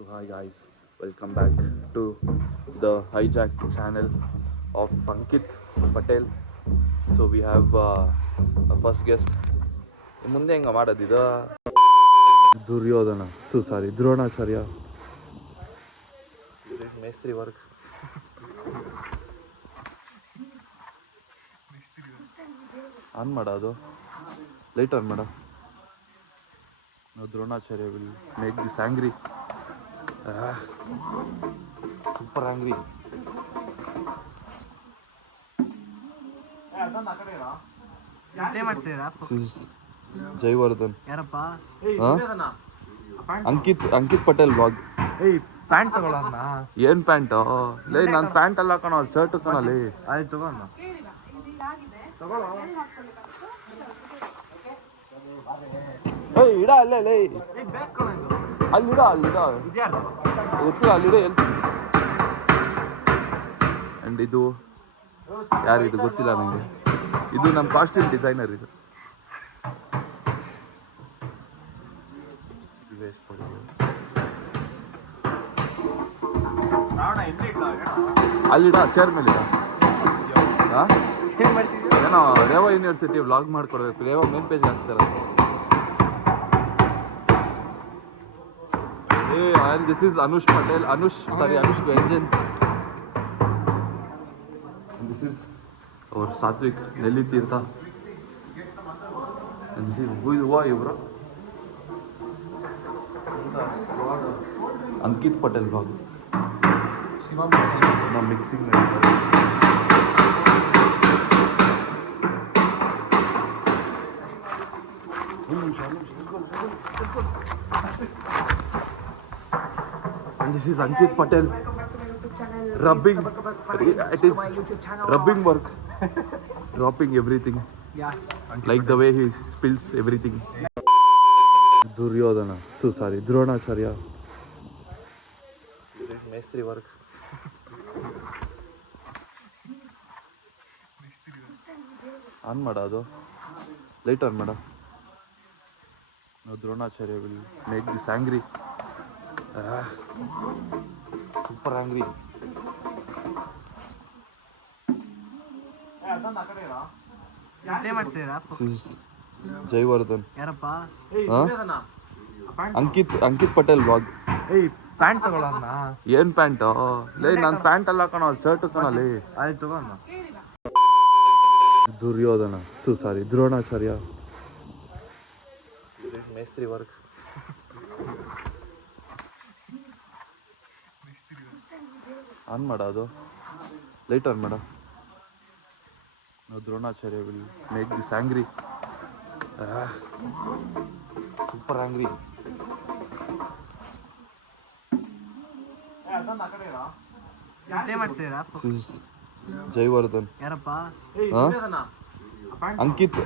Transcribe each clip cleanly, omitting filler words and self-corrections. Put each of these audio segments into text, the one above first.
So hi guys, welcome back to the Hijack channel of Ankit Patel. So we have a first guest. ಮುಂದೆ ಹೆಂಗ ಮಾಡೋದಿದ Duryodhana sorry Dronacharya ಮೇಸ್ತ್ರಿ work on ಮಾಡೋದು light on ಮಾಡ Dronacharya will make this angry super angry Jaivardhan Ankit Patel vlog pant ತಗೊಳ್ಳೋಣ. ಏನ್ pant ಲೇ ನಾನು pant ಎಲ್ಲ ಹಾಕೋಣ ಶರ್ಟ್ ಕಣಲಿ ಆಯ್ತು ತಗೋಣ. ಏಯ್ ಇಡ ಅಲ್ಲೇ ಲೇ ಅಲ್ಲಿಡ ಗೊತ್ತಿಲ್ಲ ಅಲ್ಲಿಡ ಅಂಡ್ ಇದು ಯಾರಿದು ಗೊತ್ತಿಲ್ಲ ನನಗೆ. ಇದು ನಮ್ಮ ಕಾಸ್ಟ್ಯೂಮ್ ಡಿಸೈನರ್ ಇದು. ಅಲ್ಲಿಡ ಚೇರ್ ಮೇಲೆ ಏನೋ ರೇವಾ ಯೂನಿವರ್ಸಿಟಿ ವ್ಲಾಗ್ ಮಾಡ್ಕೊಡ್ಬೇಕು. ರೇವಾ ಮೇನ್ ಪೇಜ್ ಹಾಕ್ತಾರೆ. And this is Anush Patel, Anush Vengeance. And this is our Satvik Nelly Tirtha. And this is who are you, bro? Ankit Patel vlog. Shiva Patel. No mixing. And this is Ankit Patel rubbing. It is rubbing work, dropping everything. Yes. Like the way he spills everything. Duryodhana. Sorry, Dronacharya. Maestri work. On ಮಾಡೋದು light on ಮಾಡ. Dronacharya will make this angry super angry. Jaivardhan Ankit Patel vlog. Pant ತಗೊಳ್ಳೋಣ. ಏನ್ pant ಲೇ ನಾನು pant ಎಲ್ಲ ಹಾಕೋಣ shirt ಕಣಲಿ ಆಯ್ತು ತಗೋಣ. ದುರ್ಯೋಧನ ಸಾರಿ ದ್ರೋಣಾಚಾರ್ಯ ಮೇಸ್ತ್ರಿ ವರ್ಕ್ ಆನ್ ಮಾಡೋದು ಲೈಟ್ ಆನ್ ಮಾಡ. Dronacharya will make this angry super angry. Jaivardhan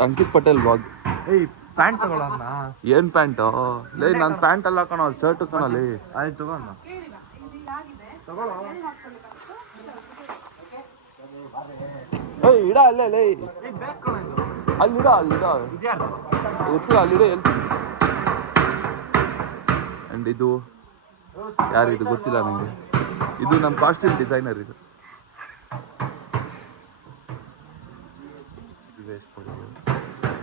Ankit Patel vlog. Pant ತಗೊಳ್ಳೋಣ. ಏನ್ ಪ್ಯಾಂಟ್ ಲೇ ನಾನು ಪ್ಯಾಂಟ್ ಎಲ್ಲ ಹಾಕೋಣ ಶರ್ಟ್ ಕಣಲಿ ಆಯ್ತು ತಗೋಣ. ಏಯ್ ಇಡ ಅಲ್ಲೇ ಲೇ ಅಲ್ಲಿಡ ಗೊತ್ತಿಲ್ಲ ಅಲ್ಲಿಡ ಅಂಡ್ ಇದು ಯಾರಿದು ಗೊತ್ತಿಲ್ಲ ನನಗೆ. ಇದು ನಮ್ಮ ಕಾಸ್ಟ್ಯೂಮ್ ಡಿಸೈನರ್ ಇದು.